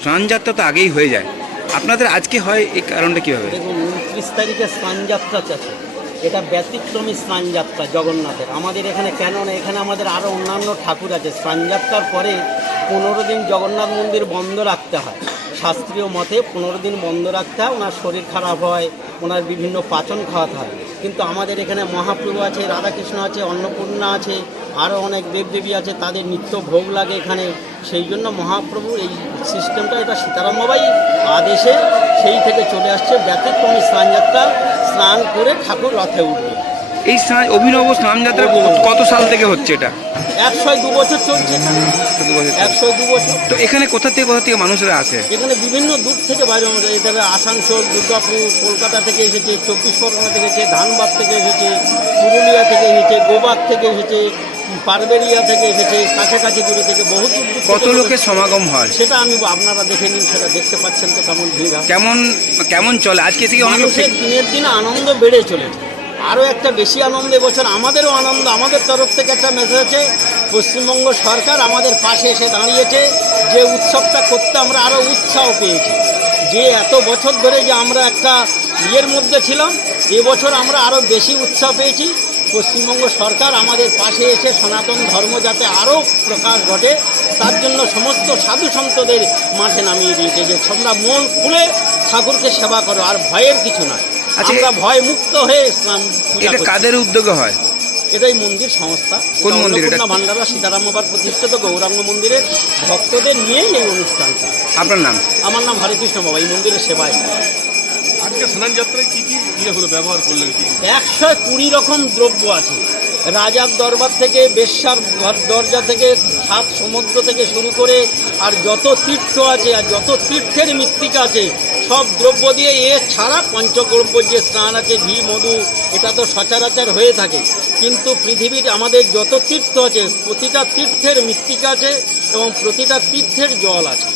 স্নানযাত্রা তো আগেই হয়ে যায়, আপনাদের আজকে হয় এই কারণটা কীভাবে? দেখুন 29 তারিখে স্নানযাত্রা আছে, এটা ব্যতিক্রমী স্নানযাত্রা জগন্নাথের। আমাদের এখানে কেন না, এখানে আমাদের আরও অন্যান্য ঠাকুর আছে। স্নানযাত্রার পরে 15 দিন জগন্নাথ মন্দির বন্ধ রাখতে হয়, শাস্ত্রীয় মতে 15 দিন বন্ধ রাখতে হয়। ওনার শরীর খারাপ হয়, ওনার বিভিন্ন পাচন খাওয়াতে হয়। কিন্তু আমাদের এখানে মহাপ্রভু আছে, রাধাকৃষ্ণ আছে, অন্নপূর্ণা আছে, আরও অনেক দেবদেবী আছে, তাদের নিত্য ভোগ লাগে এখানে। সেই জন্য মহাপ্রভুর এই সিস্টেমটা, এটা সীতারাম বাবাই আদেশে সেই থেকে চলে আসছে ব্যতিক্রমী স্নানযাত্রা। স্নান করে ঠাকুর রথে উঠবে। এই অভিনব স্নানযাত্রা কত সাল থেকে হচ্ছে এটা? 102 বছর চলছে। 102 বছর। তো এখানে কোথা থেকে মানুষরা আসে? এখানে বিভিন্ন দূর থেকে বাইরে এদের আসানসোল, দুর্গাপুর, কলকাতা থেকে এসেছে, 24 পরগনা থেকে এসেছে, ধানবাদ থেকে এসেছে, পুরুলিয়া থেকে এসেছে, গোবাগ থেকে এসেছে, পারবেরিয়া থেকে এসেছে, কাছাকাছি দূরে থেকে বহু দূর। কত লোকের সমাগম হয় সেটা আমি আপনারা দেখে নিন, সেটা দেখতে পাচ্ছেন তো কেমন ভিড়। কেমন চলে আজকে থেকে? মানুষের দিনের দিন আনন্দ বেড়ে চলেছে। আরও একটা বেশি আনন্দ এবছর আমাদেরও আনন্দ। আমাদের তরফ থেকে একটা মেসেজ আছে, পশ্চিমবঙ্গ সরকার আমাদের পাশে এসে দাঁড়িয়েছে। যে উৎসবটা করতে আমরা আরও উৎসাহ পেয়েছি, যে এত বছর ধরে যে আমরা একটা ইয়ের মধ্যে ছিলাম, এবছর আমরা আরও বেশি উৎসাহ পেয়েছি। পশ্চিমবঙ্গ সরকার আমাদের পাশে এসে সনাতন ধর্ম যাতে আরও প্রকাশ ঘটে, তার জন্য সমস্ত সাধু সন্তদের মাঠে নামিয়ে দিয়েছে যে তোমরা মন খুলে ঠাকুরকে সেবা করো, আর ভয়ের কিছু নয়। আমরা ভয় মুক্ত হয়ে ইসলাম। এটা কাদের উদ্যোগে হয়? এটাই মন্দির সংস্থা। কোন মন্দির? ভান্ডারা সীতারাম বাবার প্রতিষ্ঠিত গৌরাঙ্গ মন্দিরের ভক্তদের নিয়েই এই অনুষ্ঠানটা। আপনার নাম? আমার নাম হরেকৃষ্ণ বাবা, এই মন্দিরের সেবায়। আজকে স্নানযাত্রায় কি কি হলো, ব্যবহার করলেন? 120 রকম দ্রব্য আছে। রাজার দরবার থেকে, বেশ্যার দরজা থেকে, 7 সমুদ্র থেকে শুরু করে আর যত তীর্থ আছে আর যত তীর্থের মৃত্তিকা আছে সব দ্রব্য দিয়ে, ছাড়া পঞ্চদ্রব্য যে স্নান আছে, ঘি মধু, এটা তো সচরাচর হয়ে থাকে। কিন্তু পৃথিবীর আমাদের যত তীর্থ আছে প্রতিটা তীর্থের মৃত্তিকা আছে এবং প্রতিটা তীর্থের জল আছে।